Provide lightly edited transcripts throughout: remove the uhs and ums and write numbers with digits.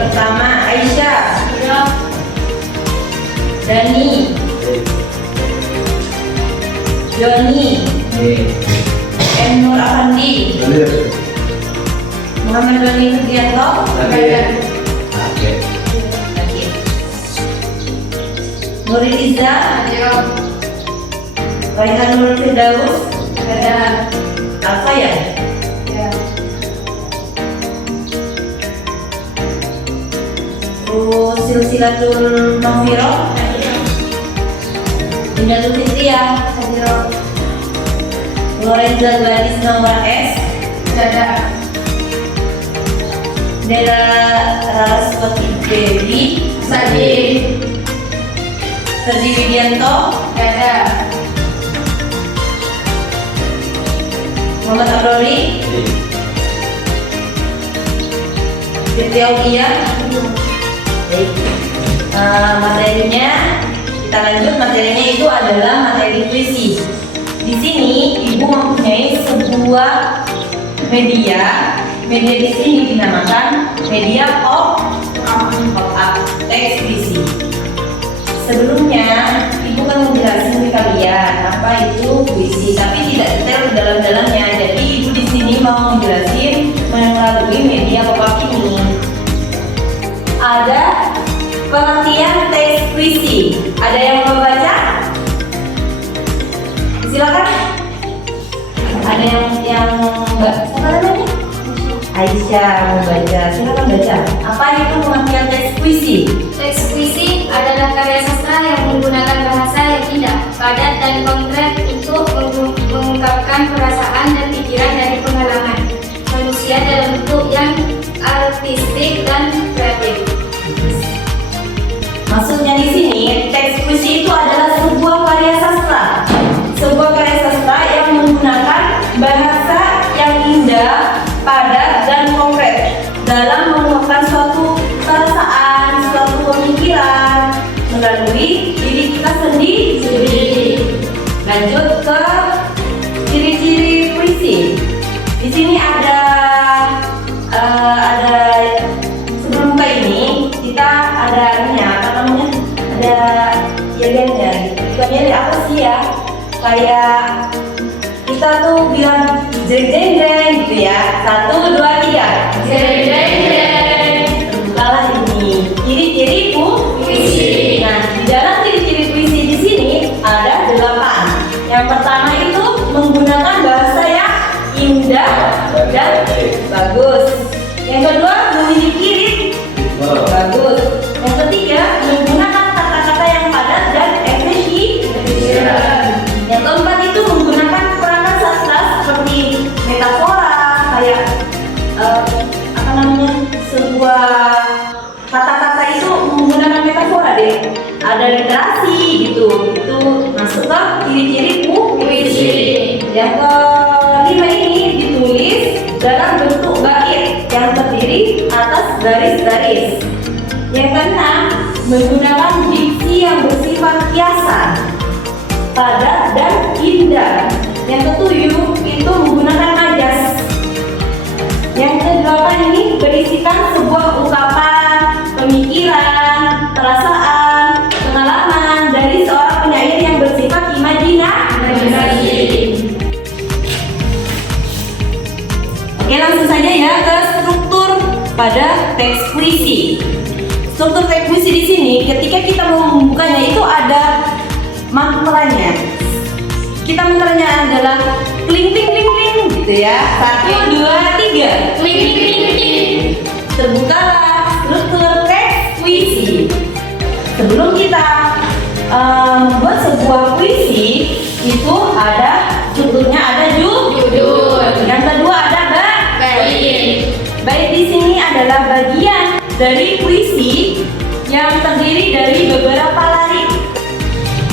Pertama Aisyah, Dani, Joni, Nur Afandi, Muhammad Doni Sugianto, Nuriliza, Raihanul Firdaus, Alfa ya? Silsilatul Mahfirah, Indah Fitria, Lorenza Gladys Nawar S, Dela Raraswati Dewi, Ferdi Widianto, Muhammad Abrori, Fitri Aulia. Materinya kita lanjut. Materinya itu adalah materi puisi. Di sini ibu mempunyai sebuah media. Media di sini dinamakan media pop-up teks puisi. Sebelumnya ibu kan menjelaskan ke kalian apa itu puisi, tapi tidak detail dalam-dalamnya. Jadi ibu di sini mau menjelaskan melalui media pop-up ini. Ada pengertian teks puisi. Ada yang mau baca? Silakan. Ada yang apa namanya? Aisyah mau baca. Silakan baca. Apa itu pengertian teks puisi? Teks puisi adalah karya sastra yang menggunakan bahasa yang indah, padat dan konkret untuk mengungkapkan perasaan dan pikiran dari pengalaman manusia dalam bentuk yang artistik dan kreatif. Maksudnya di sini teks puisi itu adalah sebuah karya sastra. Sebuah karya sastra yang menggunakan bahasa yang indah, padat dan konkret dalam mengungkapkan suatu perasaan, suatu pemikiran melalui diri kita sendiri. Lanjut ke ciri-ciri puisi. Di sini ada sebelum ke ini kita ada ya bukannya apa sih ya, kayak kita tuh bilang jeng jeng jeng gitu ya. 1, 2, 3 jeng jeng jeng. Terbukalah ini ciri-ciri puisi. Nah, di dalam ciri-ciri puisi di sini ada 8. Yang pertama itu menggunakan bahasa yang indah dan bagus. Yang kedua memiliki ritme bagus. Yang ketiga menggunakan kata-kata yang padat dan efisien. Yang keempat itu menggunakan perangkat sastra seperti metafora, kayak sebuah kata-kata itu menggunakan metafora deh. Ada literasi gitu. Itu masuk ke ciri-ciri puisi. Yang kelima ini ditulis dalam bentuk bait yang terdiri atas garis-garis. Yang keenam menggunakan diksi yang bersifat kiasan, padat dan indah. Yang ketujuh itu menggunakan majas. Yang kedelapan ini berisikan sebuah ungkapan, pemikiran, perasaan, pengalaman dari seorang penyair yang bersifat imajinasi. Oke, langsung saja ya ke struktur pada teks puisi. Struktur teks puisi di sini, ketika kita mau membukanya itu ada mantranya. Kita mantranya adalah kling kling kling kling gitu ya. 1, 2, 3 kling kling kling kling. Terbukalah struktur teks puisi. Sebelum kita membuat sebuah puisi itu ada strukturnya, ada judul. Yang kedua ada bait. Bait di sini adalah bagian dari puisi yang terdiri dari beberapa larik.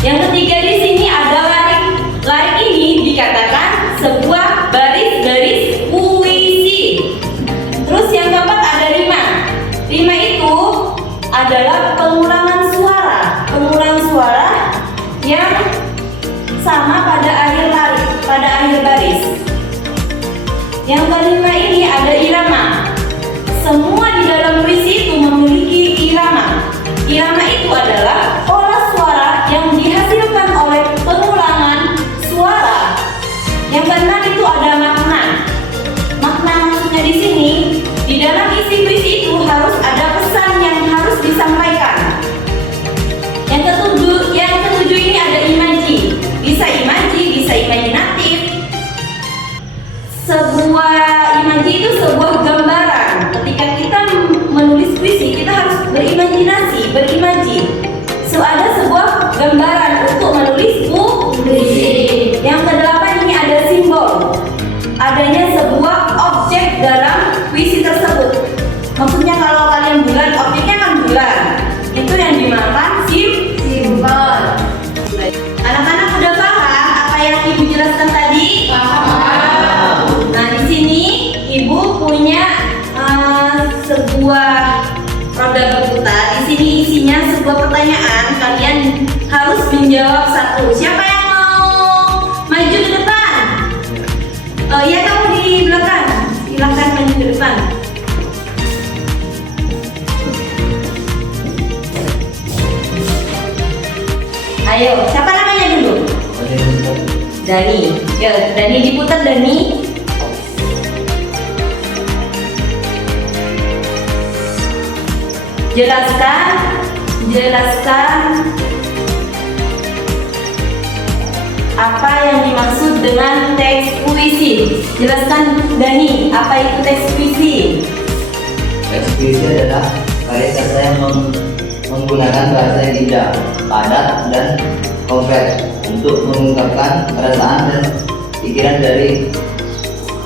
Yang ketiga di sini ada larik. Larik ini dikatakan sebuah baris-baris puisi. Terus yang keempat ada rima. Rima itu adalah pengulangan suara. Pengulangan suara yang sama pada akhir larik, pada akhir baris. Yang kelima ini ada irama. Semua di dalam puisi itu memiliki irama. Irama itu adalah olah suara yang dihasilkan oleh pengulangan suara. Yang keenam itu ada makna. Makna maksudnya di sini, di dalam isi puisi itu harus ada pesan yang harus disampaikan. Yang ketujuh ini ada imaji. Bisa imaji, bisa imajinatif. Sebuah imaji itu sebuah gambaran. Ketika kita menulis puisi, kita harus berimajinasi, berimaji. So, ada sebuah gambaran untuk menulis puisi. Yang kedelapan ini ada simbol. Adanya sebuah objek dalam puisi tersebut. Maksudnya kalau kalian bulan, objeknya kan bulan. Itu yang dimakan simbol. Anak-anak udah paham apa yang ibu jelaskan tadi? Paham. Nah, di sini ibu punya sebuah roda berputar. Di sini isinya sebuah pertanyaan. Kalian harus menjawab satu. Siapa yang mau maju ke depan? Ya, kamu di belakang. Silakan maju ke depan. Ayo, siapa namanya dulu? Dani. Ya, Dani diputar Dani. Jelaskan apa yang dimaksud dengan teks puisi. Jelaskan Dani, apa itu teks puisi? Teks puisi adalah karya sastra yang menggunakan bahasa yang indah, padat, dan konkret untuk mengungkapkan perasaan dan pikiran dari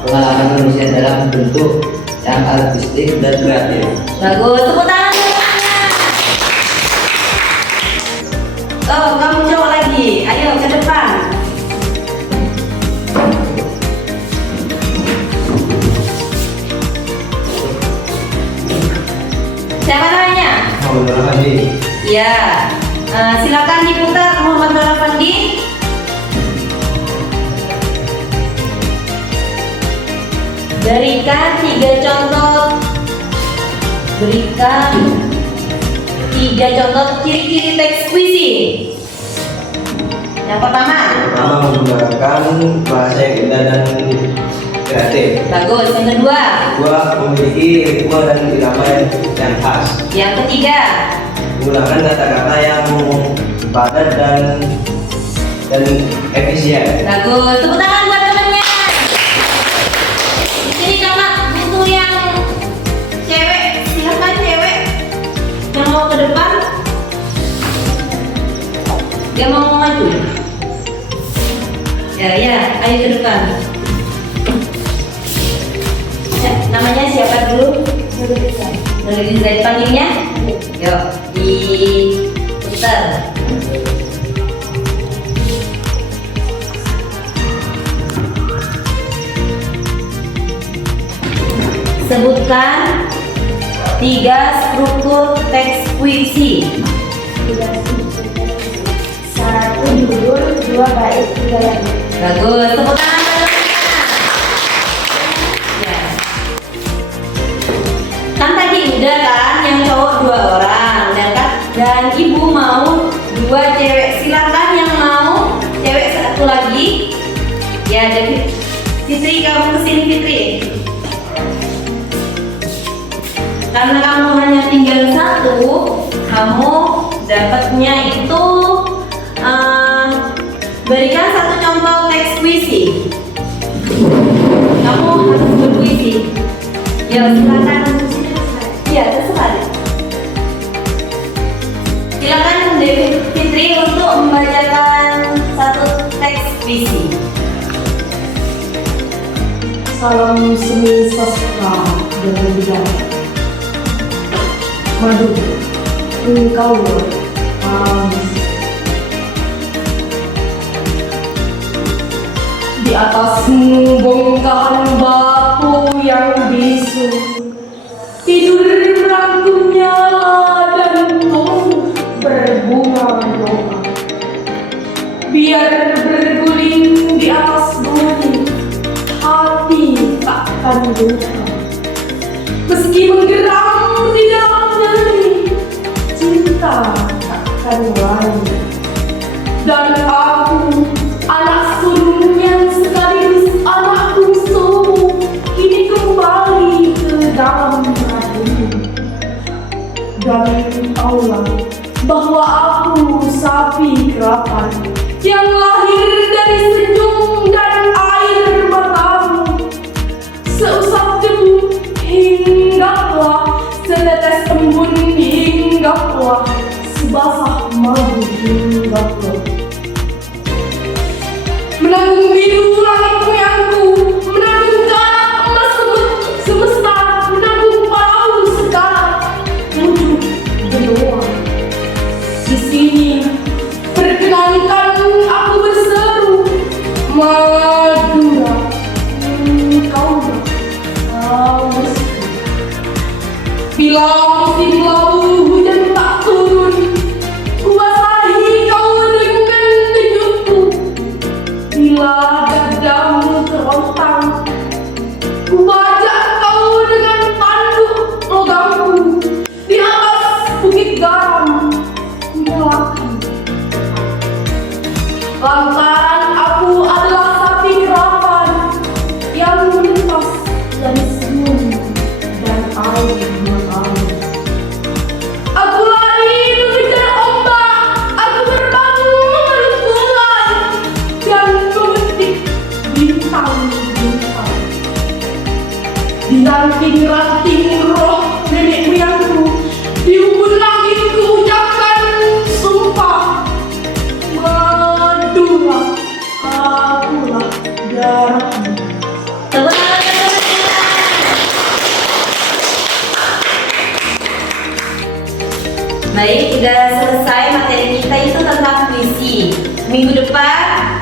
pengalaman manusia dalam bentuk yang artistik dan kreatif. Bagus, tepuk tangan. Oh, kamu jawab lagi. Ayo ke depan. Siapa namanya? Muhammad Rafandi. Ya, silakan diputar Muhammad Rafandi. Berikan tiga contoh ciri-ciri teks puisi. Yang pertama Menggunakan bahasa yang indah dan kreatif. bagus. Yang kedua Memiliki ritme dan irama yang khas. yang ketiga Menggunakan kata-kata yang padat dan efisien. bagus. Tepuk tangan buat temannya. Di sini kakak butuh yang cewek. Silakan cewek yang mau ke depan. Dia mau maju. Ya, ayo ke depan. Ya, namanya siapa dulu? Nurul Iza dipanggilnya? Yuk, diputar. Sebutkan 3 struktur teks puisi. 1 judul, 2 bait, 3 lagu. Bagus, tepuk tangan teman-teman. Ya. Kan tadi udah kan yang cowok 2 orang dan ibu mau 2 cewek. Silakan yang mau cewek 1 lagi. Ya, jadi Fitri, kamu kesini Fitri. Karena kamu hanya tinggal 1, kamu dapatnya itu berikan 1 contoh teks puisi. Kamu harus berpuisi. Ya, silakan. Iya, terserah. Silakan Dewi Fitri untuk membacakan 1 teks puisi. Salam seni sastra dan budaya. Madu, engkau habis. Di atasmu bongkahan batu yang bisu, tidur rangkum nyala dan tumbuh berbunga-bunga. Biar berguling di atas bumi, hati takkan luka. Meski menggeram di dalam nyeri, cinta takkan lain. Dan aku, anak sulung yang sekaligus anak bungsu, kini kembali ke dalam hatimu. Dan tahulah bahwa aku sapi kerapan yang lahir dari senyum dan air matamu. Seusap debu hinggaplah, setetes embun hinggaplah, sebasah madu hinggaplah. Menanggung biru langit moyangku, menanggung jarak emas semesta, menanggung palau segala wujud benua. Di sini perkenankan aku berseru, Madura, engkau hausku. Bila musim lalu hujan tak turun, ku basahi kau dengan senyumku. Bila dadamu terontang, ku bajak kau dengan tanduk logamku. Di atas bukit garam, ku nyalakan. Lantaran aku adalah sapi kerapan yang melintas dari senyum dan air matamu. Aku lari mengejar ombak, aku terbang memeluk bulan dan memetik bintang-bintang. Di ranting-ranting roh nenek moyangku, di embun langit ku ucapkan sumpah, Madura, akulah darahmu. Baik, sudah selesai materi kita itu tentang puisi. Minggu depan,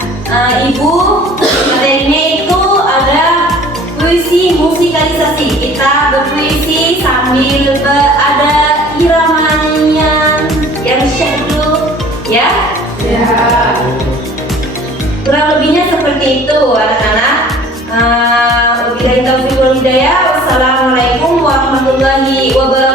Ibu, materinya itu ada puisi musikalisasi. Kita berpuisi sambil ada iramanya yang syahdu, ya? Ya. Kurang lebihnya seperti itu, anak-anak. Wabillahi taufiq wal hidayah. Wassalamualaikum warahmatullahi wabarakatuh.